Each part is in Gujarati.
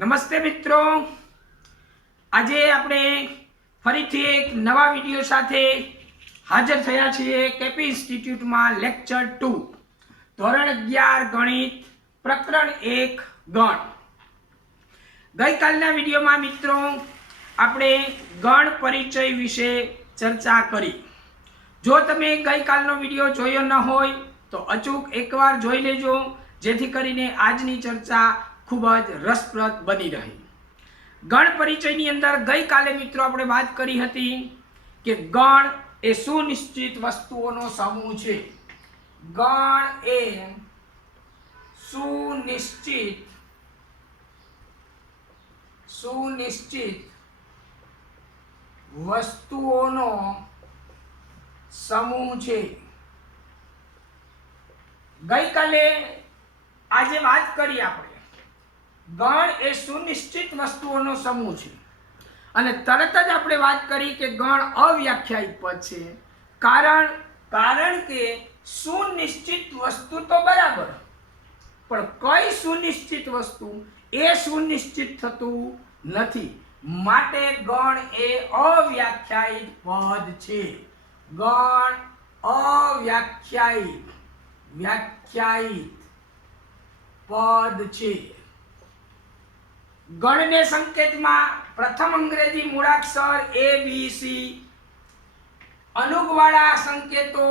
નમસ્તે મિત્રો, આજે આપણે ફરીથી એક નવા વિડીયો સાથે હાજર થયા છીએ કેપી ઇન્સ્ટિટ્યૂટમાં લેક્ચર 2 ધોરણ 11 ગણિત પ્રકરણ 1 ગણ. ગઈકાલના વિડીયોમાં મિત્રો આપણે ગણ પરિચય વિશે ચર્ચા કરી. જો તમે ગઈકાલનો વિડીયો જોયો ન હોય તો અચૂક એકવાર જોઈ લેજો, જેથી કરીને આજની ચર્ચા ખૂબ જ રસપ્રદ બની રહે. ગણ પરિચયની અંદર ગઈકાલે મિત્રો આપણે વાત કરી હતી કે ગણ એ સુનિશ્ચિત વસ્તુઓનો સમૂહ છે. ગણ એ સુનિશ્ચિત વસ્તુઓનો સમૂહ છે. ગઈકાલે આજે વાત કરી આપણે ગણ એ સુનિશ્ચિત વસ્તુઓનો સમૂહ છે અને તરત જ આપણે વાત કરી કે ગણ અવ્યાખ્યાયિત પદ છે. કારણ કે સુનિશ્ચિત વસ્તુ તો બરાબર, પણ કઈ સુનિશ્ચિત વસ્તુ એ સુનિશ્ચિત થતું નથી, માટે ગણ એ અવ્યાખ્યાયિત પદ છે. ગણ વ્યાખ્યાયિત પદ છે. ગણને સંકેતમાં પ્રથમ અંગ્રેજી મૂળાક્ષર A B C, અનુગવાળા સંકેતો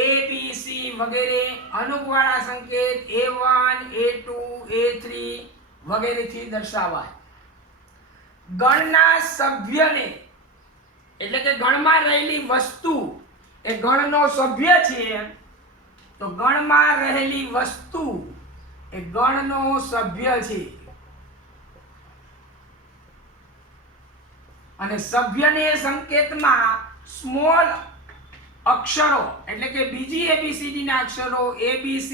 A B C વગેરે, અનુગવાળા સંકેત A1 A2 A3 વગેરેથી દર્શાવાય. ગણના સભ્યને એટલે કે ગણમાં રહેલી વસ્તુ એ ગણનો સભ્ય છે, તો ગણમાં રહેલી વસ્તુ એ ગણનો સભ્ય છે અને સભ્યને સંકેતમાં સ્મોલ અક્ષરો એટલે કે બીજી ABCD ના અક્ષરો ABC,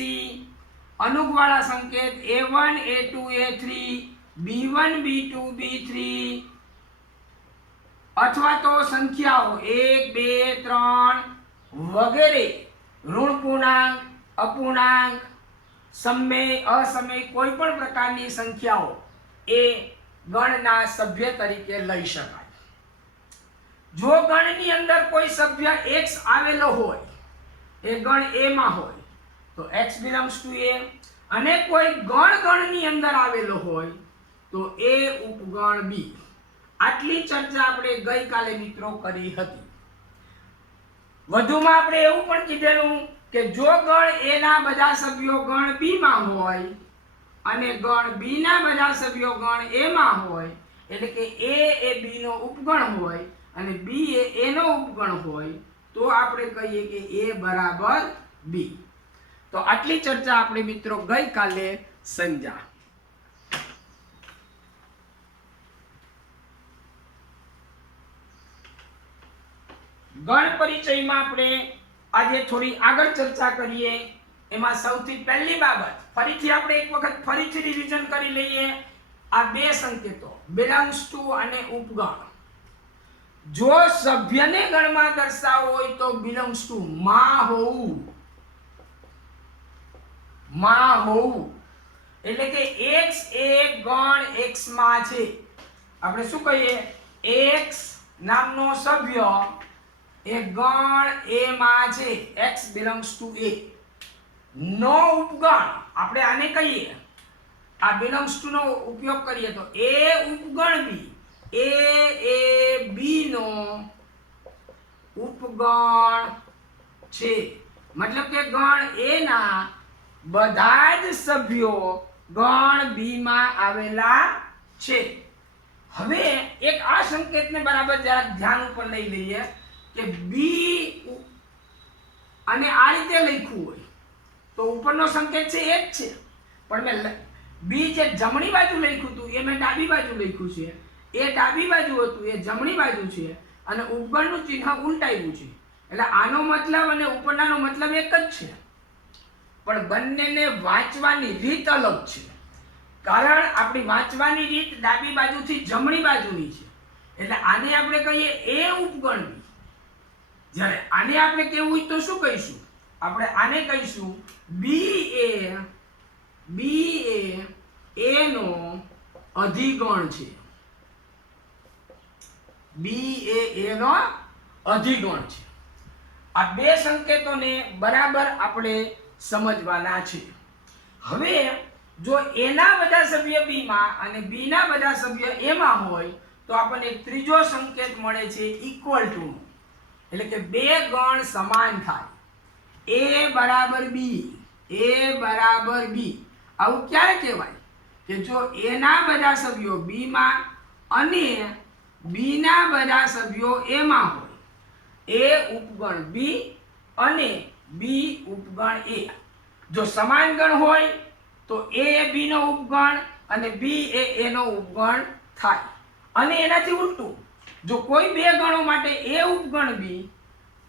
અનુગવાળા સંકેત A1 A2 A3 B1 B2 B3 અથવા તો સંખ્યાઓ 1 2 3 વગેરે, ઋણ પૂર્ણાંક, અપૂર્ણાંક, સમય અસમય કોઈ પણ પ્રકારની સંખ્યાઓ એ ગણના સભ્ય તરીકે લઈ શકાય. જો ગણની અંદર કોઈ સભ્ય x આવેલો હોય, એ ગણ A માં હોય તો x belongs to A, અને કોઈ ગણની અંદર આવેલો હોય તો A ઉપગણ B. આટલી ચર્ચા આપણે ગઈકાલે મિત્રો કરી હતી. વધુમાં આપણે એવું પણ કીધેલું કે જો ગણ A ના બધા સભ્યો ગણ B માં હોય અને ગણ B ના બધા સભ્યો ગણ A માં હોય, એટલે કે A એ B નો ઉપગણ હોય અને B એ A નો ઉપગણ હોય, તો આપણે કહીએ કે A બરાબર B. તો આટલી ચર્ચા આપણે મિત્રો ગઈકાલે સમજ્યા. ગણ પરિચયમાં આપણે આજે થોડી આગળ ચર્ચા કરીએ. એમાં સૌથી પહેલી બાબત ફરીથી આપણે એક વખત ફરીથી રિવિઝન કરી લઈએ. આ બે સંકેતો belongs to અને ઉપગણ. જો સભ્યને ગણમાં દર્શાવવો હોય તો belongs to માં હોવું, એટલે કે x એ ગણ x માં છે. આપણે શું કહીએ, x નામનો સભ્ય એ ગણ A માં છે, x belongs to A. નો ઉપગણ આપણે આને કહીએ, આ belongs to નો ઉપયોગ કરીએ તો A ઉપગણ B, A A B નો ઉપગણ છે. મતલબ કે ગણ A ના બધા જ સભ્યો ગણ B માં આવેલા છે. હવે એક આ સંકેતને બરાબર જરા ધ્યાન ઉપર લઈ લઈએ કે B અને આ રીતે લખ્યું હોય તો ઉપરનો સંકેત છે એક છે, પણ મેં B જે જમણી બાજુ લખ્યું હતું એ મેં ડાબી બાજુ લખ્યું છે. એ ડાબી બાજુ હતું એ જમણી બાજુ છે અને ઉપગણનું ચિહ્ન ઉલટાવ્યું છે. એટલે આનો મતલબ અને ઉપરનાનો મતલબ એક જ છે, પણ બંનેને વાંચવાની રીત અલગ છે. કારણ આપણી વાંચવાની રીત ડાબી બાજુથી જમણી બાજુની છે. એટલે આને આપણે કહીએ A ઉપગણ B. જ્યારે આને આપણે કેવું હોય તો શું કહીશું, આપણે આને કહીશું B એ એનો અધિગણ છે. બી એ એનો અધિગણ છે. આ બે સંકેતોને બરાબર આપણે સમજવાના છે. હવે જો એના બધા સભ્ય બી માં અને બી ના બધા સભ્ય એ માં હોય તો આપણને એક ત્રીજો સંકેત મળે છે ઇક્વલ ટુ, એટલે કે બે ગણ સમાન થાય. એ બરાબર બી, એ બરાબર બી. આવું ક્યારે કહેવાય કે જો એના બધા સભ્યો બી માં અને બી ના બધા સભ્યો એ માં હોય, એ ઉપગણ બી અને બી ઉપગણ એ. જો સમાન ગણ હોય તો એ બી નો ઉપગણ અને બી એ નો ઉપગણ થાય. અને એનાથી ઉલટું, જો કોઈ બે ગણો માટે એ ઉપગણ બી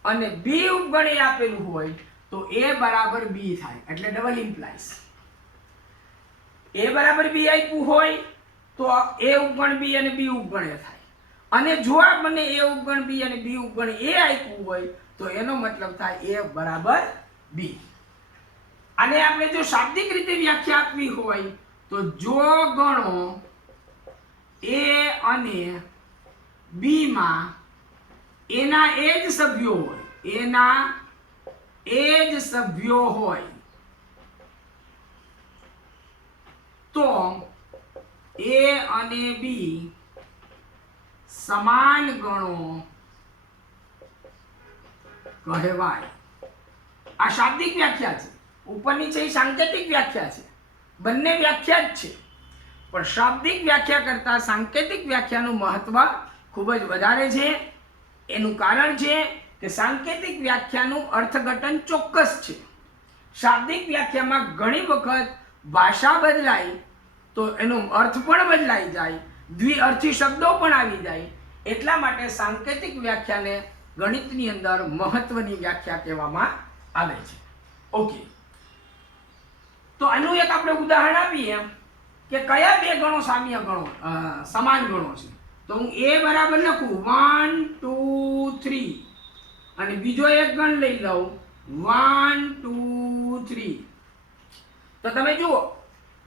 અને બી ઉપગણ એ આપેલું હોય તો એ બરાબર બી થાય. એટલે ડબલ ઇમ્પ્લાઇઝ. એ બરાબર બી આપ્યું હોય તો એ ઉપગણ બી અને બી ઉપગણ એ થાય. અને જો આપણને એ ઉપગણ બી અને બી ઉપગણ એ આપ્યું હોય તો એનો મતલબ થાય એ બરાબર બી. આને આપણે જો શાબ્દિક રીતે વ્યાખ્યા આપવી હોય તો જો ગણો એ અને બી માં એના એ જ સભ્યો હોય, એના એ જ સભ્યો હોય તો એ અને બી સમાન ગણો કહેવાય. આ શાબ્દિક વ્યાખ્યા છે. ઉપરની છે એ સાંકેતિક વ્યાખ્યા છે. બંને વ્યાખ્યા જ છે, પણ શાબ્દિક વ્યાખ્યા કરતા સાંકેતિક વ્યાખ્યાનું મહત્વ ખૂબ જ વધારે છે. એનું કારણ છે કે સાંકેતિક વ્યાખ્યાનું અર્થઘટન ચોક્કસ છે. શાબ્દિક વ્યાખ્યામાં ઘણી વખત ભાષા બદલાય તો એનો અર્થ પણ બદલાઈ જાય, દ્વિઅર્થી શબ્દો પણ આવી જાય. એટલા માટે સાંકેતિક વ્યાખ્યાને ગણિતની અંદર મહત્વની વ્યાખ્યા કહેવામાં આવે છે. ઓકે, તો આનું એક આપણે ઉદાહરણ આપીએ કે કયા બે ગણો સામ્ય ગણો સમાન ગણો છે. તો હું એ બરાબર લખું 1 2 3 અને બીજો એક ગણ લઈ લઉં 1 2 3. તો તમે જુઓ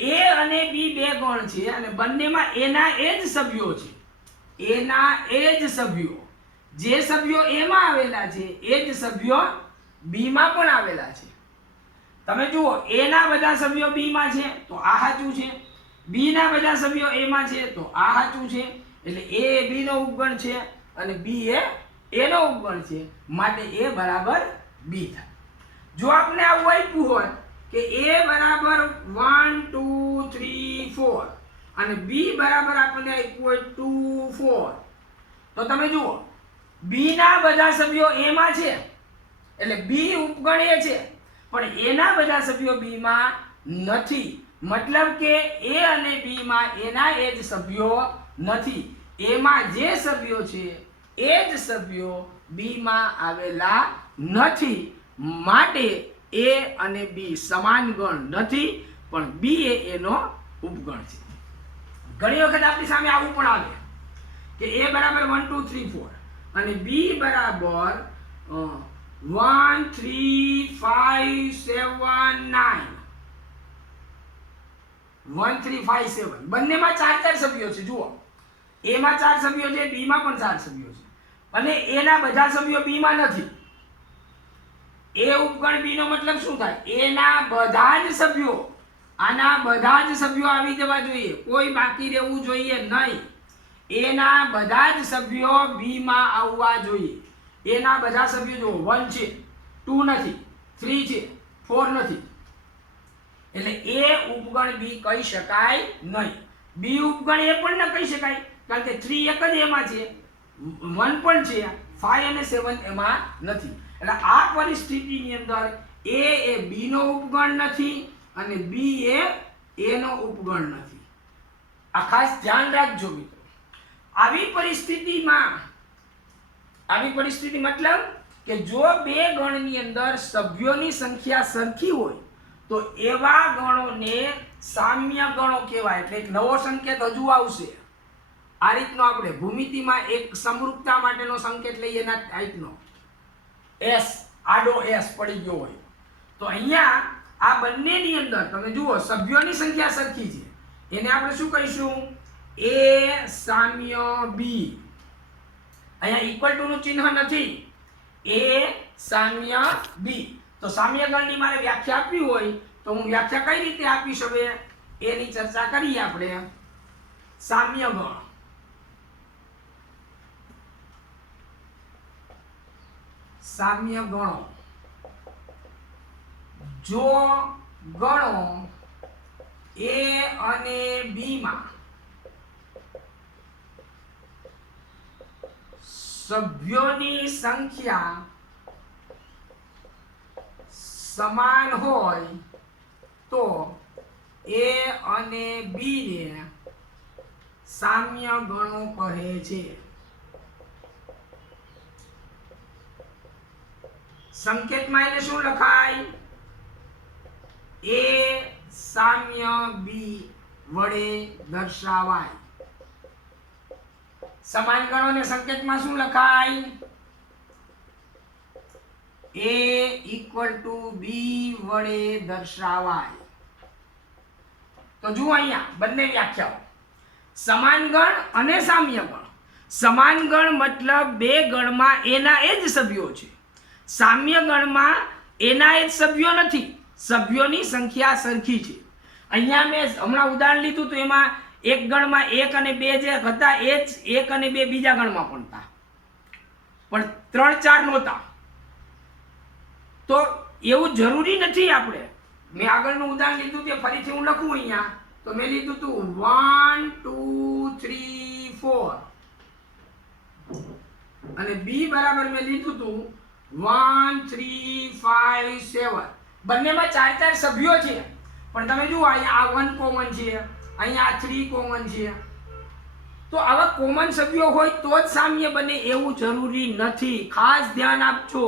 એ અને બી બે ગણ છે અને બંનેમાં એના એ જ સભ્યો છે. એના એ જ સભ્યો, જે સભ્યો એમાં આવેલા છે એ જ સભ્યો બી માં પણ આવેલા છે. તમે જુઓ એ ના બધા સભ્યો બી માં છે તો આ સાચું છે, બી ના બધા સભ્યો એ માં છે તો આ સાચું છે. એટલે એ બી નો ઉપગણ છે અને બી એ નો ઉપગણ છે, માટે એ બરાબર બી થાય. જો આપણે આવું આપ્યું હોય કે એ બરાબર 1 2 3 4 અને બી બરાબર આપણને આપ્યું હોય 2 4, તો તમે જુઓ બી ના બધા સભ્યો એ માં છે એટલે બી ઉપગણ એ છે, પણ એના બધા સભ્યો બી માં નથી. મતલબ કે એ અને બી માં એના એ જ સભ્યો નથી. એમાં જે સભ્યો છે એ જ સભ્યો બી માં આવેલા નથી, માટે એ અને બી સમાન ગણ નથી, પણ બી એનો ઉપગણ છે. ઘણી વખત આપણી સામે આવું પણ આવે કે એ બરાબર 1 2 3 4 અને બી બરાબર 1 3 5 7 9 1 3 5 7 બંનેમાં ચાર ચાર સભ્યો છે. જુઓ એ માં 4 સભ્યો છે, બી માં પણ 4 સભ્યો છે અને એના બધા સભ્યો બી માં નથી. એ ઉપગણ બી નો મતલબ શું થાય? એના બધા જ સભ્યો, આના બધા જ સભ્યો આવી જવા જોઈએ, કોઈ બાકી રહેવું જોઈએ નહીં. એના બધા જ સભ્યો બી માં આવવા જોઈએ. એના બધા સભ્યો જો 1 છે, 2 નથી, 3 છે, 4 નથી, એટલે એ ઉપગણ બી કહી શકાય નહીં. બી ઉપગણ એ પણ ન કહી શકાય, કારણ કે 3 એક જ એમાં છે, 1 પણ છે, 5 અને 7 એમાં નથી. એટલે આ પરિસ્થિતિની અંદર એ બી નો ઉપગણ નથી અને બી એ નો ઉપગણ નથી. આ ખાસ ધ્યાન રાખજો મિત્રો. આવી પરિસ્થિતિ મતલબ કે જો બે ગણની અંદર સભ્યોની સંખ્યા સરખી હોય તો એવા ગણોને સામ્ય ગણો કહેવાય. એટલે એક નવો સંકેત હજુ આવશે. આ રીતનો આપણે ભૂમિતિમાં એક સમરૂપતા માટેનો સંકેત લઈએ એના ટાઈપનો એસ, આડો એસ પડી ગયો હોય તો અહીંયા આ બંનેની અંદર તમે જુઓ સભ્યોની સંખ્યા સરખી છે એને આપણે શું કહીશું? એ સામ્ય બી. અહીંયા ઇક્વલ ટુ નું ચિહ્ન નથી, એ સામ્ય બી. તો સામ્ય ગણની મારે વ્યાખ્યા આપવી હોય તો હું વ્યાખ્યા કઈ રીતે આપીશ હવે એની ચર્ચા કરીએ આપણે. સામ્ય ગણ, સામ્ય ગણો, જો ગણો એ અને બી માં સભ્યોની સંખ્યા સમાન હોય તો એ અને બી ને સામ્ય ગણો કહે છે. સંકેતમાં એને શું લખાય? એ સામ્ય બી વડે દર્શાવાય. સમાન ગણોને સંકેતમાં શું લખાય? એ ઇક્વલ ટુ બી વડે દર્શાવાય. તો જુઓ અહીંયા બંને વ્યાખ્યાઓ, સમાન ગણ અને સામ્ય ગણ. સમાન ગણ મતલબ બે ગણમાં એના એ જ સભ્યો છે. સામ્ય ગણમાં એના એ જ સભ્યો નથી, સભ્યોની સંખ્યા સરખી છે. અહીંયા મેં હમણાં ઉદાહરણ લીધું તો એમાં એક ગણમાં એક અને બે જે હતા એ જ એક અને બે બીજા ગણમાં પણ હતા, પણ 3 4 નહોતા. તો એવું જરૂરી નથી. આપણે મેં આગળનું ઉદાહરણ લીધું તે ફરીથી હું લખું અહીંયા. તો મેં લીધું હતું 1 2 3 4 અને બી બરાબર મેં લીધું હતું 1 3 5 7. બંનેમાં 4 4 સભ્યો છે, પણ તમે જુઓ અહીંયા આ 1 કોમન છે, અહીંયા આ 3 કોમન છે. તો આવા કોમન સભ્યો હોય તો જ સામ્ય બને એવું જરૂરી નથી. ખાસ ધ્યાન આપજો.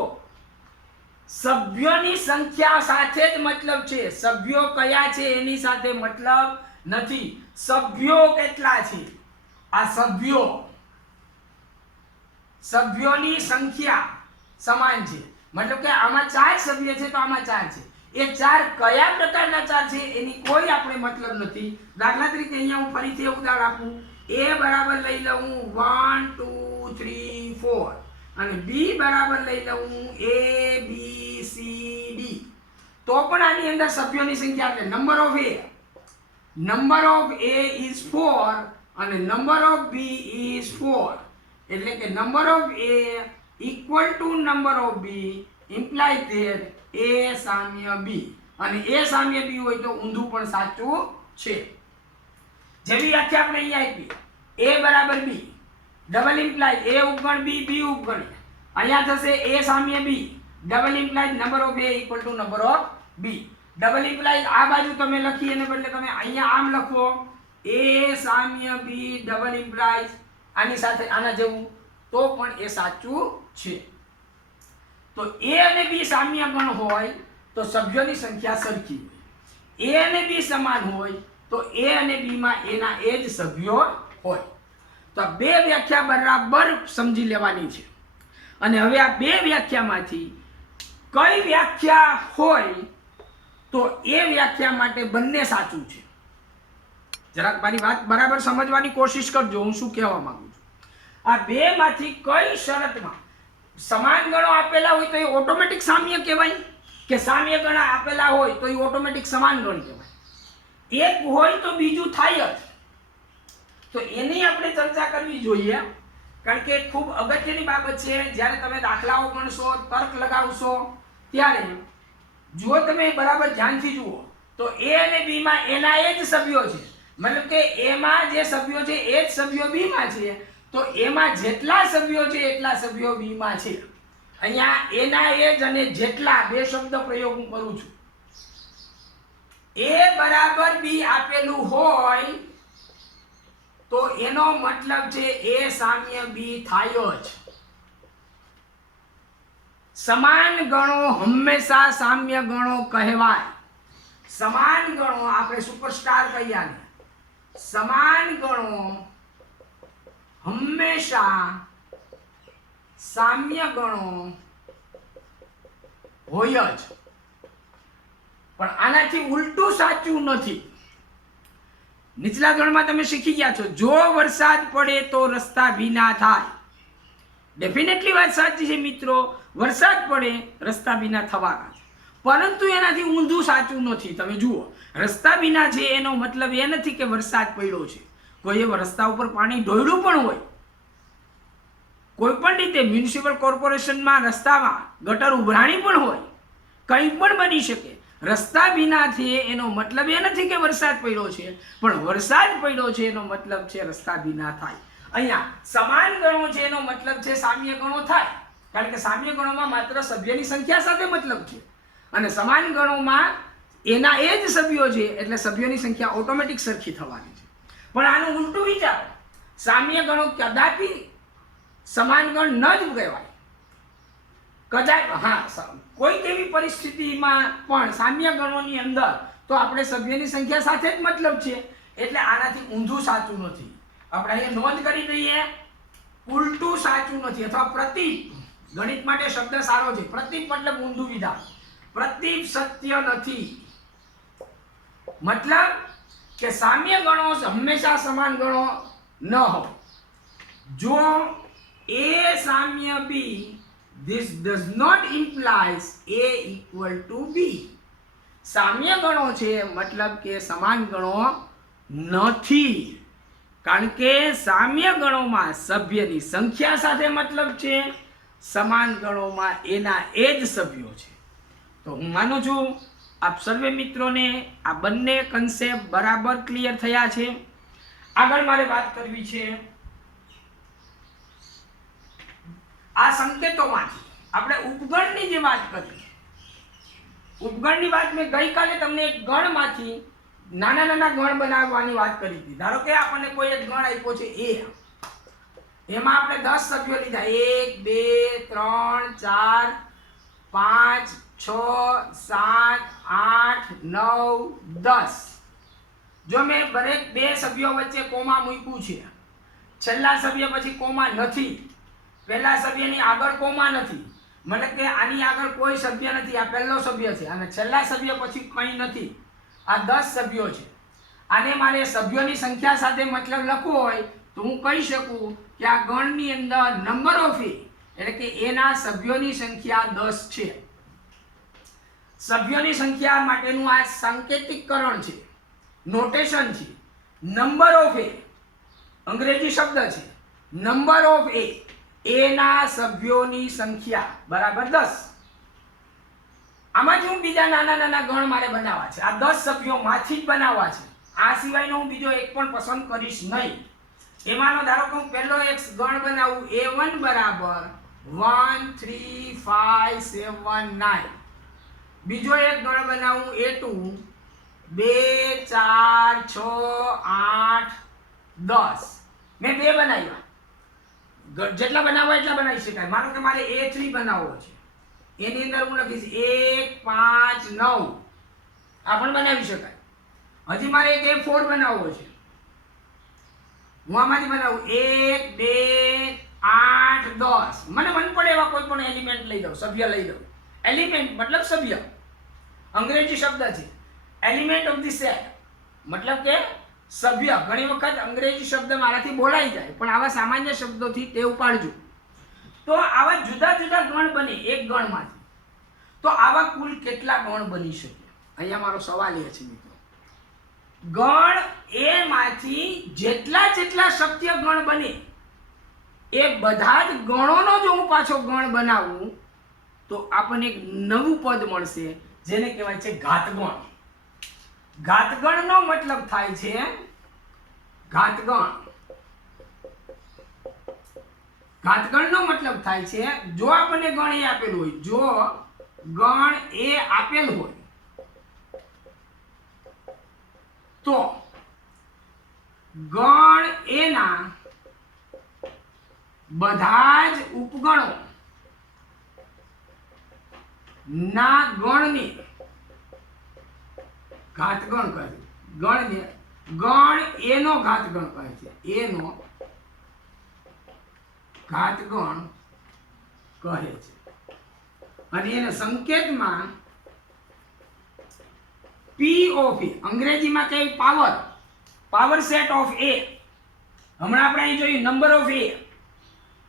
સભ્યોની સંખ્યા સાથે જ મતલબ છે, સભ્યો કયા છે એની સાથે મતલબ નથી. સભ્યો કેટલા છે? આ સભ્યોની સંખ્યા સમાન છે. મતલબ કે આમાં 4 સભ્ય છે તો આમાં 4 છે. એ 4 કયા પ્રકારના 4 છે એની કોઈ આપણે મતલબ નથી. દાખલા તરીકે અહીંયા હું ફરીથી ઉદાહરણ આપું. એ બરાબર લઈ લઉં 1 2 3 4 અને બી બરાબર લઈ લઉં એ બી સી ડી. તો પણ આની અંદર સભ્યોની સંખ્યા એટલે નંબર ઓફ એ ઇઝ 4 અને નંબર ઓફ બી ઇઝ 4. એટલે કે number of A equal to number of B imply that A સામ્ય બી. અને એ સામ્ય બી હોય તો ઊંધું પણ સાચું છે. જેવી વ્યાખ્યા આપણે અહીંયા આપી, એ બરાબર બી ડબલ ઇમ્પ્લાય એ ઉપગણ બી બી ઉપગણ. અહીંયા થશે એ સામ્ય B double imply number of A equal to number of B. Double imply આ બાજુ તમે લખી એને બદલે તમે અહીંયા આમ લખો એ સામ્ય બી ડબલ ઇમ્પ્લાય આની સાથે આના જેવું, તો પણ એ સાચું છે. તો એ અને બી સામ્ય ગણ હોય તો સભ્યોની સંખ્યા સરખી હોય. એ અને બી સમાન હોય તો એ અને બી માં એના એ જ સભ્યો હોય. તો આ બે વ્યાખ્યા બરાબર સમજી લેવાની છે. અને હવે આ બે વ્યાખ્યામાંથી કઈ વ્યાખ્યા હોય તો એ વ્યાખ્યા માટે બંને સાચું છે. જરાક મારી વાત બરાબર સમજવાની કોશિશ કરજો હું શું કહેવા માંગુ છું. આ બે માંથી કઈ શરતમાં સમાન ગણો આપેલા હોય તો એ ઓટોમેટિક સામ્ય કહેવાય, કે સામ્ય ગણ આપેલા હોય તો એ ઓટોમેટિક સમાન ગણ કહેવાય? એક હોય તો બીજું થાય જ. તો એની આપણે ચર્ચા કરવી જોઈએ, કારણ કે ખૂબ અગત્યની બાબત છે. જ્યારે તમે દાખલાઓ ગણશો, તર્ક લગાવશો, ત્યારે જો તમે બરાબર ધ્યાનથી જુઓ તો એ અને બી માં એના એ જ સભ્યો છે. મતલબ કે એમાં જે સભ્યો છે એ જ સભ્યો બી માં છે. તો એમાં જેટલા સભ્યો છે એટલા સભ્યો બી માં છે. અહીંયા એના એ જ અને જેટલા બે શબ્દ પ્રયોગ હું કરું છું. એ બરાબર બી આપેલું હોય તો એનો મતલબ છે એ સામ્ય બી થાય જ. સમાન ગણો હંમેશા સામ્ય ગણો કહેવાય. સમાન ગણો આપણે સુપરસ્ટાર કહીએ, સમાન ગણો હંમેશા સામ્ય ગણો હોય જ. પણ આનાથી ઉલટું સાચું નથી. નીચલા ગણમાં તમે શીખી ગયા છો, જો વરસાદ પડે તો રસ્તા ભીના થાય. ડેફિનેટલી વાત સાચી છે મિત્રો, વરસાદ પડે રસ્તા ભીના થવાના છે, પરંતુ એનાથી ઊંધું સાચું નથી. તમે જુઓ, રસ્તા ભીના છે એનો મતલબ એ નથી કે વરસાદ પડ્યો છે. કોઈ રસ્તા ઉપર પાણી ઢોળ્યું પણ હોય, કોઈ પણ રીતે મ્યુનિસિપલ કોર્પોરેશનમાં રસ્તામાં ગટર ઉભરાણી પણ હોય, કંઈ પણ બની શકે. રસ્તા ભીના છે એનો મતલબ એ નથી કે વરસાદ પડ્યો છે, પણ વરસાદ પડ્યો છે એનો મતલબ છે રસ્તા ભીના થાય. અહીંયા સમાન ગણો છે એનો મતલબ છે સામ્ય ગણો થાય, કારણ કે સામ્ય ગણોમાં માત્ર સભ્યની સંખ્યા સાથે મતલબ છે, અને સમાન ગણોમાં એના એ જ સભ્યો છે, એટલે સભ્યોની સંખ્યા ઓટોમેટિક સરખી થવાની છે. પણ આનું ઉલટું વિચારો, સામ્ય ગણો કદાપી સમાન ગણ ન જ કહેવાય. કદાચ હા, કોઈક એવી પરિસ્થિતિમાં પણ સામ્ય ગણોની અંદર તો આપણે સભ્યની સંખ્યા સાથે જ મતલબ છે, એટલે આનાથી ઊંધું સાચું નથી. આપણે અહીંયા નોંધ કરી દઈએ, ઉલટું સાચું નથી. અથવા પ્રતીપ, ગણિત માટે શબ્દ સારો છે, પ્રતીપ મતલબ ઊંધું વિધાન. પ્રતીપ સત્ય નથી, મતલબ કે સામ્ય ગણો હંમેશા સમાન ગણો ન હોય. જો A સામ્ય B, this does not implies A equal to B. સામ્ય ગણો છે મતલબ કે સમાન ગણો નથી, કારણ કે સામ્ય ગણોમાં સભ્યની સંખ્યા સાથે મતલબ છે, સમાન ગણોમાં એના એ જ સભ્યો છે. તો હું માનું છું આપ સર્વે મિત્રોને આ બંને કન્સેપ્ટ બરાબર ક્લિયર થયા છે. આગળ મારે વાત કરવી છે આ સંકેતોમાંથી. આપણે ઉપગણની જે વાત કરી, ઉપગણની વાત મેં ગઈકાલે તમને એક ગણમાંથી નાના નાના ગણ બનાવવાની વાત કરી હતી. ધારો કે આપણને કોઈ એક ગણ આપ્યો છે A, એમાં આપણે 10 સભ્યો લીધા, 1 2 3 4 5 6 7 8 9 10. જો મેં દરેક 2 સભ્યો વચ્ચે કોમા મૂક્યું છે, છેલ્લા સભ્ય પછી કોમા નથી, પહેલા સભ્યની આગળ કોમા નથી, મતલબ કે આની આગળ કોઈ સભ્ય નથી, આ પહેલો સભ્ય છે, અને છેલ્લા સભ્ય પછી કંઈ નથી, આ 10 સભ્યો છે. આને મારે સભ્યોની સંખ્યા સાથે મતલબ લખવો હોય તો હું કહી શકું કે આ ગણની અંદર નંબર ઓફ A, એટલે કે એના સભ્યોની સંખ્યા 10 છે. સભ્યોની સંખ્યા માટેનું આ સાંકેતિકકરણ છે, નોટેશન છે. નંબર ઓફ A અંગ્રેજી શબ્દ છે, નંબર ઓફ A, એના સભ્યોની સંખ્યા બરાબર 10. આમાં હું બીજા નાના નાના ગણ મારે બનાવવા છે, આ 10 સભ્યોમાંથી જ બનાવવા છે. આ સિવાયનો હું બીજો એક પણ પસંદ કરીશ નહીં. એમાંનો ધારો કે હું પહેલો એક ગણ બનાવું, A1 બરાબર 1 3 5 7 9. બીજો એક ગણ બનાવું A2 2 4 6 8 10. મેં 2 બનાવ્યા, જેટલા બનાવવા એટલા બનાવી શકાય. માનો કે મારે A3 બનાવવો છે, એની અંદર હું લખીશ 1 5 9, આ પણ બનાવી શકાય. હજી મારે એક A4 બનાવવો છે, હું આમાંથી બનાવું 1 2 8 10. મને મન પડે એવા કોઈ પણ એલિમેન્ટ લઈ લઉં, સભ્ય લઈ લઉં. એલિમેન્ટ મતલબ સભ્ય, અંગ્રેજી શબ્દ છે. એલિમેન્ટ ઓફ ધી સેટ મતલબ કે સભ્ય. ઘણી વખત અંગ્રેજી શબ્દ મારાથી બોલાઈ જાય, પણ આવા સામાન્ય શબ્દોથી ટેવ પાડજો. તો આવા જુદા જુદા ગણ બને એક ગણમાંથી, તો આવા કુલ કેટલા ગણ બની શકે? અહીંયા મારો સવાલ એ છે મિત્રો, ગણ એ માંથી જેટલા જેટલા શક્ય ગણ બને એ બધા જ ગણોનો જો હું પાછો ગણ બનાવું તો આપણને એક નવું પદ મળશે, જેને કહેવાય છે ઘાતગણ. ઘાતગણનો મતલબ થાય છે ઘાતગણ. ઘાતગણનો મતલબ થાય છે જો આપણને ગણ એ આપેલું હોય, જો ગણ એ આપેલ હોય તો ગણ એના બધા જ ઉપગણો ના ગણને ઘાતગણ કહે છે. ગણને ગણ એનો ઘાતગણ કહે છે, એનો ઘાતગણ કહે છે. અને એને સંકેતમાં P of A, અંગ્રેજીમાં કહે પાવર, પાવર સેટ ઓફ એ, હમણાં આપણે અહીં જોયું નંબર ઓફ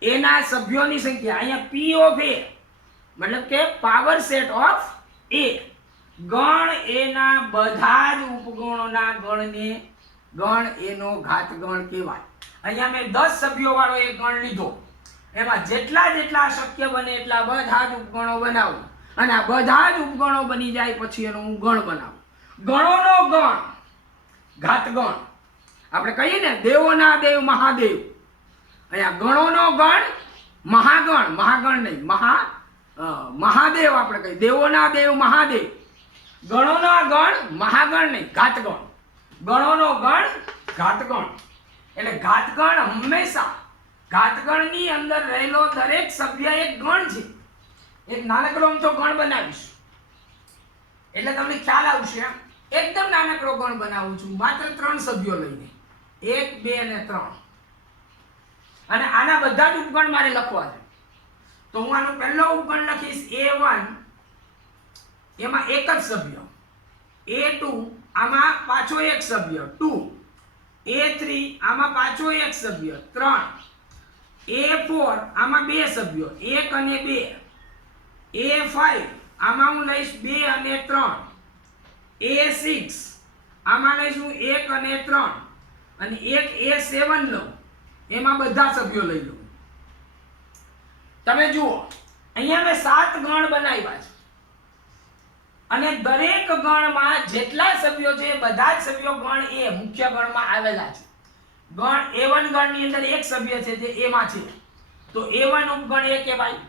એ ના સભ્યોની સંખ્યા, અહીંયા પી ઓફ એ મતલબ કે પાવર સેટ ઓફ એ, ગણ એના બધા જ ઉપગણોના ગણને ગણ એનો ઘાતગણ કહેવાય. અહીંયા મેં 10 સભ્યો વાળો એક ગણ લીધો, એમાં જેટલા જેટલા શક્ય બને એટલા બધા જ ઉપગણો બનાવું, અને આ બધા જ ઉપગણો બની જાય પછી એનો હું ગણ બનાવું. ગણોનો ગણ ઘાતગણ, આપણે કહીએ ને દેવોના દેવ મહાદેવ, અહીંયા ગણોનો ગણ મહાગણ, મહાગણ નહીં મહાદેવ, આપણે કહીએ દેવોના દેવ મહાદેવ, ગણોનો ગણ મહાગણ નહીં ઘાતગણ, ગણોનો ગણ ઘાતગણ. એટલે ઘાતગણ હંમેશા ઘાતગણની અંદર રહેલો દરેક સભ્ય એક ગણ છે. એક નાનકડો અમથો ગણ બનાવીશ એટલે તમને ખ્યાલ આવશે. એકદમ નાનકડો ગણ બનાવું છું, માત્ર 3 સભ્યો લઈને, 1 2 અને 3, અને આના બધા જ ઉપગણ મારે લખવા છે. તો હું આનો પહેલો ઉપગણ લખીશ A1, એમાં એક જ સભ્ય, A2 આમાં પાછો એક સભ્ય 2, A3 આમાં પાછો એક સભ્ય 3, A4 આમાં 2 સભ્યો 1 અને 2, A5 આમાં હું લઈશ 2 અને 3, A6 આમાં લઈશું 1 અને 3, અને એક A7 લઉં, એમાં બધા સભ્યો લઈ લઉં. તમે જુઓ અહીંયા મેં 7 ગણ બનાવ્યા છે, અને દરેક ગણમાં જેટલા સભ્યો છે બધા જ સભ્યો ગણ એ મુખ્ય ગણમાં આવેલા છે. ગણ A1 ગણની અંદર એક સભ્ય છે તે A માં છે, તો A1 ઉપગણ A કહેવાય,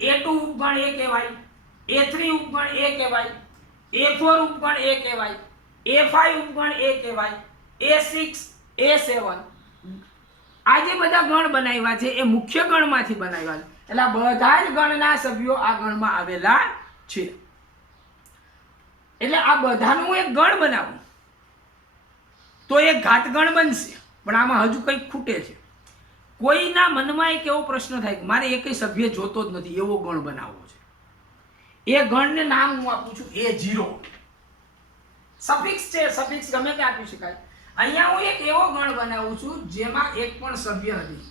A2 ઉપગણ A કહેવાય, A3 ઉપગણ A કહેવાય, A4 ઉપગણ A કહેવાય, A5 ઉપગણ A કહેવાય, A6 A7. આ જે બધા ગણ બનાવ્યા છે એ મુખ્ય ગણમાંથી બનાવ્યા છે, એટલે બધા જ ગણના સભ્યો આ ગણમાં આવેલા છે. એટલે આ બધાનું એક ગણ બનાવું તો એક ઘાતગણ બનશે. પણ આમાં હજુ કંઈક ખૂટે છે. કોઈના મનમાં એક એવો પ્રશ્ન થાય કે મારે એકેય સભ્ય જોતો જ નથી, એવો ગણ બનાવવો છે. એ ગણને નામ હું આપું છું A0. સફિક્સ છે, સફિક્સ ગમે તે આપી શકાય. અહીંયા હું એક એવો ગણ બનાવું છું જેમાં એક પણ સભ્ય નથી,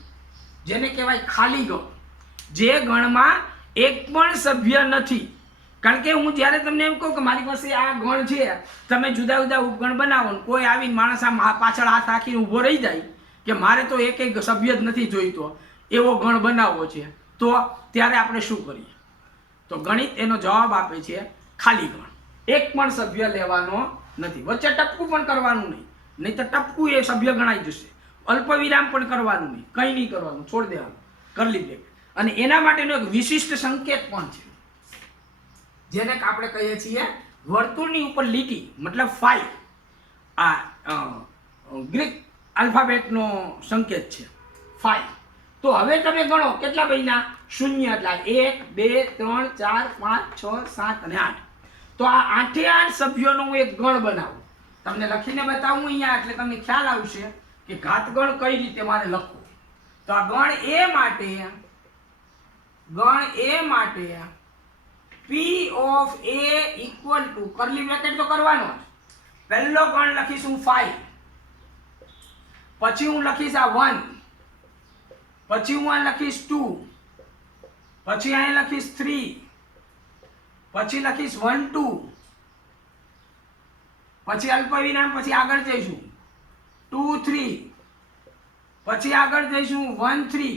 જેને કહેવાય ખાલી ગણ, જે ગણમાં એક પણ સભ્ય નથી. કારણ કે હું જ્યારે તમને એમ કહું કે મારી પાસે આ ગણ છે, તમે જુદા જુદા ઉપગણ બનાવો, કોઈ આવીને માણસ આમ પાછળ હાથ રાખીને ઊભો રહી જાય કે મારે તો એક સભ્ય જ નથી જોઈતો, એવો ગણ બનાવવો છે, તો ત્યારે આપણે શું કરીએ? તો ગણિત એનો જવાબ આપે છે ખાલી ગણ, એક પણ સભ્ય લેવાનો નથી. વચ્ચે ટપકું પણ કરવાનું નહીં, નહીં તો ટપકું એ સભ્ય ગણાઈ જશે. અલ્પવિરામ પણ કરવાનું નહીં, કંઈ નહીં કરવાનું, છોડ દેવાનું, કરલી બ્રેકેટ. અને એના માટેનો એક વિશિષ્ટ સંકેત પણ છે, જેને આપણે કહીએ છીએ વર્તુળની ઉપર લીટી, મતલબ ફાઈ. આ ગ્રીક આલ્ફાબેટનો સંકેત છે ફાઈ. તો હવે તમે ગણો કેટલા બન્યા? 0 એટલે 1 2 3 4 5 6 7 અને 8. તો આ 8 સભ્યોનો હું એક ગણ બનાવું, તમને લખીને બતાવું અહીંયા, એટલે તમને ખ્યાલ આવશે કે ઘાતગણ કઈ રીતે મારે લખવું. તો આ ગણ એ માટે P of A equal to કરલી bracket તો કરવાનો જ. પહેલો ગણ લખીશું 5, પછી હું લખીશ આ 1, પછી હું આ લખીશ 2, પછી અહીં લખીશ 3, પછી લખીશ 1 2, પછી અલ્પવિરામ, પછી આગળ જઈશું 2 3, પછી આગળ જઈશું 1 3,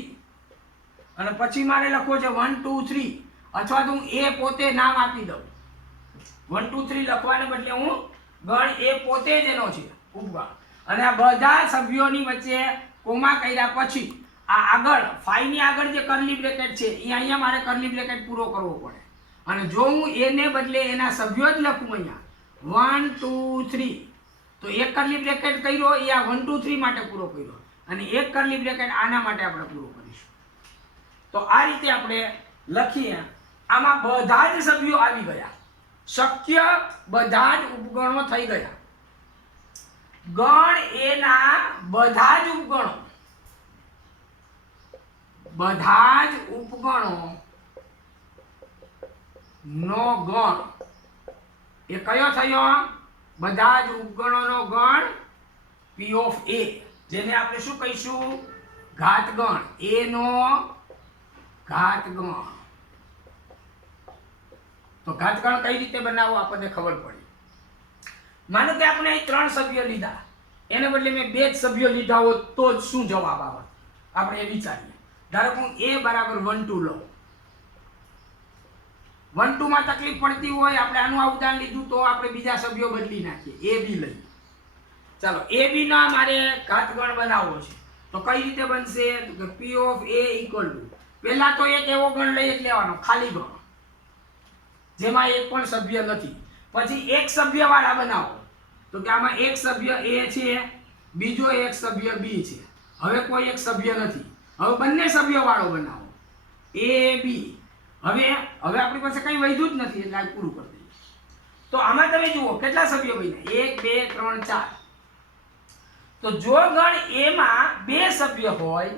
અને પછી મારે લખવો છે 1 2 3, અથવા તો હું એ પોતે નામ આપી દઉં. 1 2 3 લખવાને બદલે હું ગણ એ પોતે જ એનો છે ઉપગણ. અને આ બધા સભ્યોની વચ્ચે કોમા કર્યા પછી આ આગળ 5 ની આગળ જે કરલી બ્રેકેટ છે એ અહીંયા મારે કરલી બ્રેકેટ પૂરો કરવો પડે. અને જો હું એને બદલે એના સભ્યો જ લખું અહીંયા 1 2 3, તો એક કરલી બ્રેકેટ કર્યો એ આ 1 2 3 માટે પૂરો કર્યો, અને એક કરલી બ્રેકેટ આના માટે આપણે પૂરો કરીશું. તો આ રીતે આપણે લખીએ. આમાં બધા જ સભ્યો આવી ગયા, શક્ય બધા જ ઉપગણો થઈ ગયા. ગણ એના બધા જ ઉપગણો નો ગણ એ કયો થયો? બધા જ ઉપગણોનો ગણ પી ઓફ એ, જેને આપણે શું કહીશું? ઘાતગણ. એ નો ઘાતગણ. તો ઘાતગણ કઈ રીતે બનાવવો આપણને ખબર પડી. માનો કે આપણે અહીં 3 સભ્યો લીધા, એને બદલે મેં 2 જ સભ્યો લીધા હોત તો જ શું જવાબ આવે? આપણે એ વિચારીએ. ધારો કે હું a બરાબર 1 2 લઉં. 1 2 માં તકલીફ પડતી હોય, આપણે આનું આ ઉદાહરણ લીધું તો આપણે બીજા સભ્યો બદલી નાખીએ, a b લઈએ. ચાલો a b ના મારે ઘાતગણ બનાવવો છે તો કઈ રીતે બનશે? તો કે p of a equal to, પહેલા તો એક એવો ગણ લઈ જ લેવાનો, ખાલી ગણ જેમાં એક પણ સભ્ય નથી. પછી એક સભ્ય વાળા બનાવો તો કે આમાં એક સભ્ય a છે, બીજો એક સભ્ય b છે. હવે કોઈ એક સભ્ય નથી, હવે બંને સભ્યો વાળો બનાવો, a b. હવે આપણી પાસે કઈ વધ્યું જ નથી એટલે આ પૂરું કરી દઈએ. તો આમાં તમે જુઓ કેટલા સભ્યો બન્યા? 1 2 3 4. તો જો ગણ a માં 2 સભ્ય હોય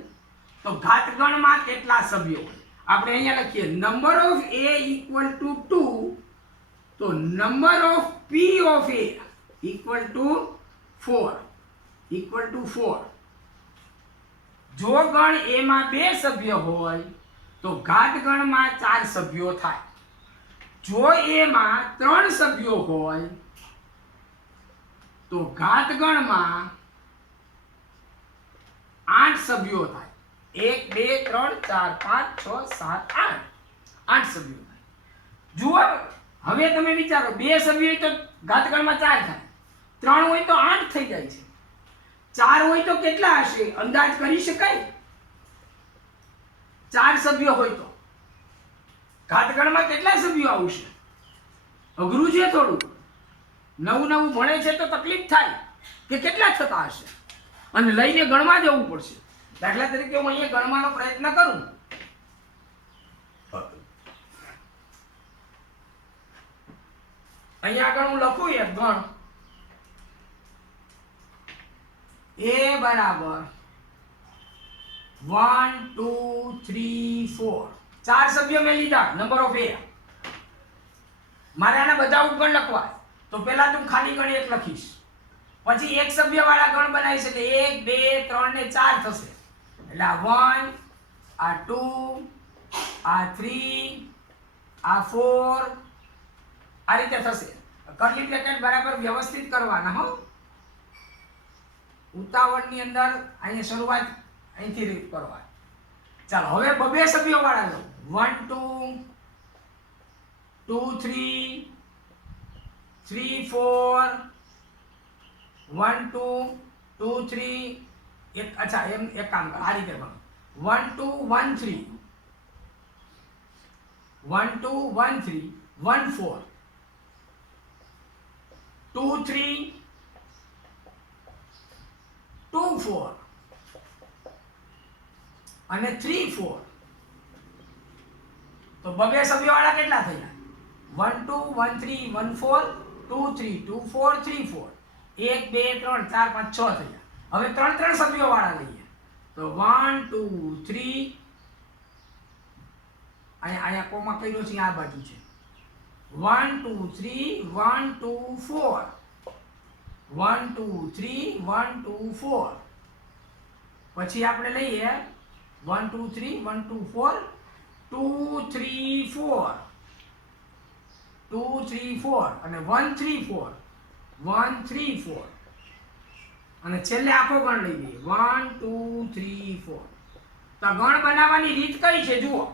તો ઘાતગણમાં કેટલા સભ્યો હોય? આપણે અહીંયા લખીએ number of a equal to 2, તો number of p of a equal to 4. જો ગણ a માં 2 સભ્ય હોય તો ઘાતગણમાં 4 સભ્યો થાય. જો a માં 3 સભ્યો હોય તો ઘાતગણમાં 8 સભ્યો થાય. 1 2 3 4 5 6 7 8 8 સભ્યો થાય. જુઓ હવે તમે વિચારો, 2 સભ્યો હોય તો ઘાતગણમાં 4 થાય, 3 હોય તો 8 થઈ જાય છે, 4 હોય તો કેટલા હશે અંદાજ કરી શકાય? 4 સભ્યો હોય તો ઘાતગણમાં કેટલા સભ્યો આવશે? અઘરું છે થોડું, નવું ભણે છે તો તકલીફ થાય કે કેટલા થતા હશે, અને લઈને ગણવા જવું પડશે. દાખલા તરીકે હું અહીંયા ગણવાનો પ્રયત્ન કરું, અહીંયા આગળ હું લખું એક ગણ a બરાબર 1 2 3 4. 4 સભ્યો મેં લીધા, નંબર ઓફ a. મારે આના બધા ઉપગણ લખવા, તો પહેલા તો ખાલી ગણ એક લખીશ, પછી એક સભ્ય વાળા ગણ બનાવીશ એટલે 1 2 3 ને 4 થશે. એટલે આ 1, આ 2, આ 3, આ 4, આ રીતે થશે. કર્લી બ્રેકેટ બરાબર વ્યવસ્થિત કરવાના હો, ઉતાવળની અંદર અહીંયા શરૂઆત અહીંથી કરવા. ચાલો હવે બબે સભ્યો વાળા લો, 1 2 2 3 3 4 1 2 2 3 એક. અચ્છા એમ એક કામ કર, આ રીતે બનો 1 2 1 3 1 2 1 3 1 4 2 3 2 4 અને 3 4. તો બબે સભ્યો વાળા કેટલા થયા? 1 2 1 3 1 4 2 3 2 4 3 4 1 2 3 4 5 6 થયા. હવે 3 સભ્યો વાળા લઈએ તો 1 2 3, અહીંયા કોમા કર્યો છે, આ બાજુ છે 1 2 3 1 2 4 1 2 3 1 2 4. પછી આપણે લઈએ 1 2 3 1 2 4 2 3 4 2 3 4 અને 1 3 4 1 3 4 અને છેલ્લે આખો ગણ લઈ લઈએ 1 2 3 4. તો ગણ બનાવવાની રીત કઈ છે જુઓ.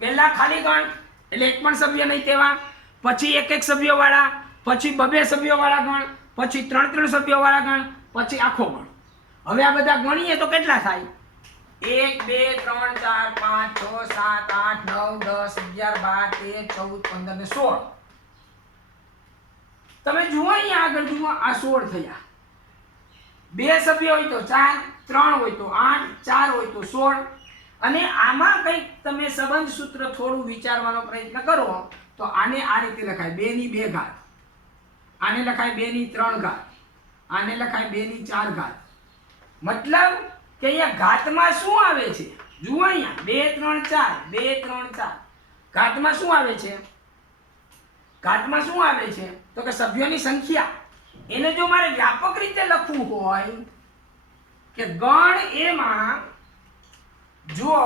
પહેલા ખાલી ગણ એટલે એક પણ સભ્ય નહીં તેવા, પછી એક એક સભ્યો વાળા, પછી બબે સભ્યો વાળા ગણ, પછી 3 સભ્યો વાળા ગણ, પછી આખો ગણ. હવે આ બધા ગણીએ તો કેટલા થાય? 1 2 3 4 5 6 7 8 9 10 11 12 13 14 15 ને 16. તમે જુઓ અહીંયા આગળ જુઓ, આ 16 થયા. 2 સભ્યો હોય તો 4, 3 હોય તો 8, 4 હોય તો 16. અને આમાં કંઈક તમે સંબંધ સૂત્ર થોડું વિચારવાનો પ્રયત્ન કરો તો આને આ રીતે લખાય 2 ની 2 ઘાત, આને લખાય 2 ની 3 ઘાત, આને લખાય 2 ની 4 ઘાત. મતલબ કે અહીંયા ઘાતમાં શું આવે છે? જુઓ અહીંયા 2 3 4 2 3 4 ઘાતમાં શું આવે છે? ઘાતમાં શું આવે છે તો કે સભ્યોની સંખ્યા. એને જો મારે વ્યાપક રીતે લખવું હોય કે ગણ એમાં જો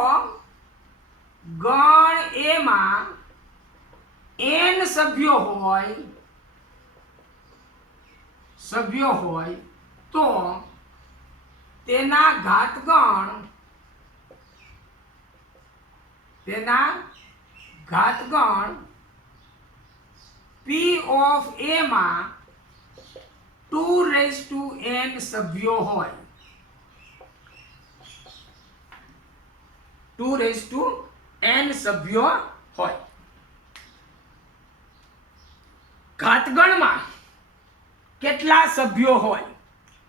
ગણ એમાં n સભ્યો હોય તો તેના ઘાતગણ P of A માં 2n સભ્યો હોય 2n સભ્યો હોય ઘાતગણમાં કેટલા સભ્યો હોય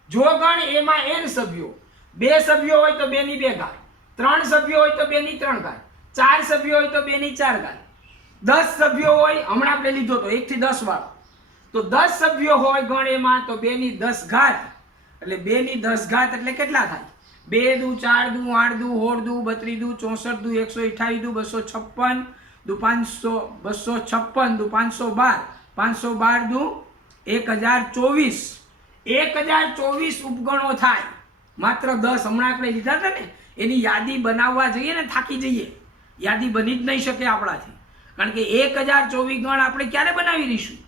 જો ગણ એમાં n સભ્યો 2 સભ્યો હોય તો 2 ની 2 ઘાત 3 સભ્યો હોય તો 2 ની 3 ઘાત 4 સભ્યો હોય તો 2 ની 4 ઘાત 10 સભ્યો હોય હમણાં આપણે લીધો તો 1 થી 10 વાળો તો 10 સભ્યો હોય ગણ એમાં તો 2 ની 10 ઘાત એટલે 2 ની 10 ઘાત એટલે કેટલા થાય 2 દુ 4 દુ 8 દુ 16 દુ 32 દુ 64 દુ 128 દુ 256 દુ 500 256 દુ 512 512 દુ 1024 ઉપગણો થાય માત્ર 10 હમણાં આપણે લીધા હતા ને એની યાદી બનાવવા જઈએ ને થાકી જઈએ યાદી બની જ નહીં શકે આપણાથી કારણ કે 1024 ગણ આપણે ક્યારે બનાવી દઈશું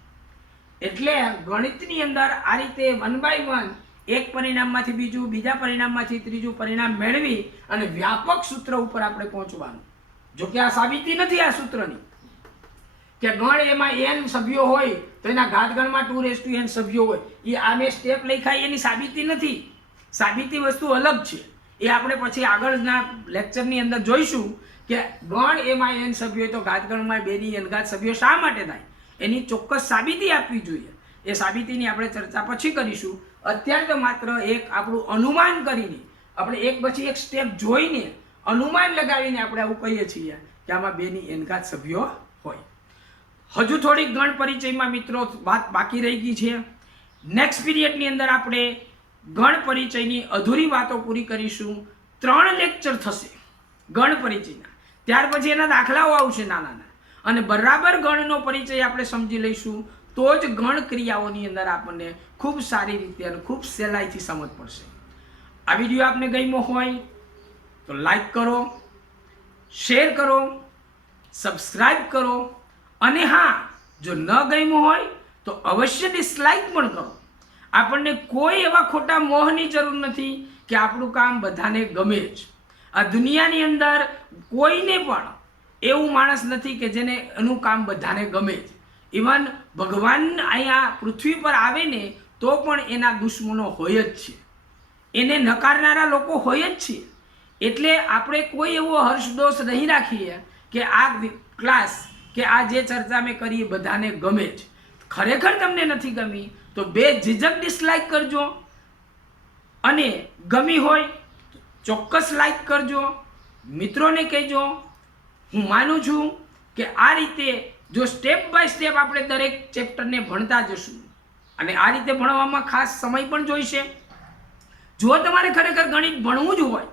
એટલે ગણિતની અંદર આ રીતે 1 by 1 એક પરિણામમાંથી બીજું બીજા પરિણામમાંથી ત્રીજું પરિણામ મેળવી અને વ્યાપક સૂત્ર ઉપર આપણે પહોંચવાનું જો કે આ સાબિતી નથી આ સૂત્રની કે ગણ એમાં n સભ્યો હોય તો એના ઘાતગણમાં 2n સભ્યો હોય એ આ મેં સ્ટેપ લખાય એની સાબિતી નથી સાબિતી વસ્તુ અલગ છે એ આપણે પછી આગળના લેક્ચરની અંદર જોઈશું કે ગણ એમાં n સભ્યો હોય તો ઘાતગણમાં 2 ની n ઘાત સભ્યો શા માટે થાય એની ચોક્કસ સાબિતી આપવી જોઈએ એ સાબિતીની આપણે ચર્ચા પછી કરીશું અત્યારે તો માત્ર એક આપણું અનુમાન કરીને આપણે એક પછી એક સ્ટેપ જોઈને અનુમાન લગાવીને આપણે આવું કહીએ છીએ કે આમાં 2 ની n ઘાત સભ્યો હોય હજુ થોડીક ગણ પરિચયમાં મિત્રો વાત બાકી રહી ગઈ છે નેક્સ્ટ પીરિયડની અંદર આપણે ગણ પરિચયની અધૂરી વાતો પૂરી કરીશું 3 લેક્ચર થશે ગણ પરિચયના ત્યાર પછી એના દાખલાઓ આવશે નાના અને બરાબર ગણનો પરિચય આપણે સમજી લઈશું તો જ ગણ ક્રિયાઓની અંદર આપણને ખૂબ સારી રીતે અને ખૂબ સહેલાઈથી સમજ પડશે આ વિડીયો આપને ગમ્યો હોય તો લાઈક કરો શેર કરો સબસ્ક્રાઇબ કરો અને હા જો ન ગમ્યું હોય તો અવશ્ય ડિસલાઈક પણ કરો આપણને કોઈ એવા ખોટા મોહની જરૂર નથી કે આપણું કામ બધાને ગમે જ આ દુનિયાની અંદર કોઈને પણ એવું માણસ નથી કે જેને એનું કામ બધાને ગમે જ ઇવન ભગવાન અહીંયા પૃથ્વી પર આવે ને તો પણ એના દુશ્મનો હોય જ છે એને નકારનારા લોકો હોય જ છે એટલે આપણે કોઈ એવો હર્ષદોષ નહીં રાખીએ કે આ ક્લાસ કે આ જે ચર્ચા મેં કરી બધાને ગમે જ ખરેખર તમને નથી ગમી તો બેઝિઝક ડિસલાઈક કરજો અને ગમી હોય ચોક્કસ લાઈક કરજો મિત્રોને કહેજો હું માનું છું કે આ રીતે જો સ્ટેપ બાય સ્ટેપ આપણે દરેક ચેપ્ટરને ભણતા જશું અને આ રીતે ભણવામાં ખાસ સમય પણ જોઈશે જો તમારે ખરેખર ગણિત ભણવું જ હોય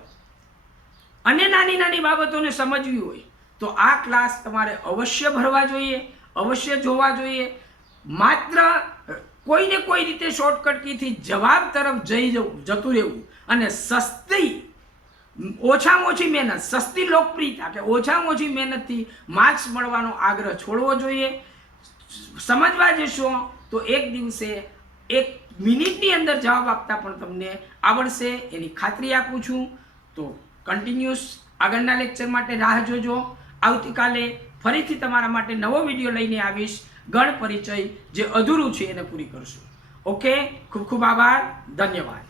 અને નાની નાની બાબતોને સમજવી હોય તો આ ક્લાસ તમારે અવશ્ય ભરવા જોઈએ અવશ્ય જોવા જોઈએ માત્ર કોઈને કોઈ રીતે શોર્ટકટ કીથી જવાબ તરફ જતું રહેવું અને સસ્તી ઓછામાં ઓછી મહેનત સસ્તી લોકપ્રિયતા કે ઓછામાં ઓછી મહેનતથી માર્ક્સ મળવાનો આગ્રહ છોડવો જોઈએ સમજવા જશો તો એક દિવસે 1 મિનિટની અંદર જવાબ આપતા પણ તમને આવડશે એની ખાતરી આપું છું તો કન્ટિન્યુઅસ આગળના લેક્ચર માટે રાહ જોજો આવતીકાલે ફરીથી તમારા માટે નવો વિડીયો લઈને આવીશ ગણ પરિચય જે અધૂરું છે એને પૂરી કરશું ઓકે ખૂબ ખૂબ આભાર ધન્યવાદ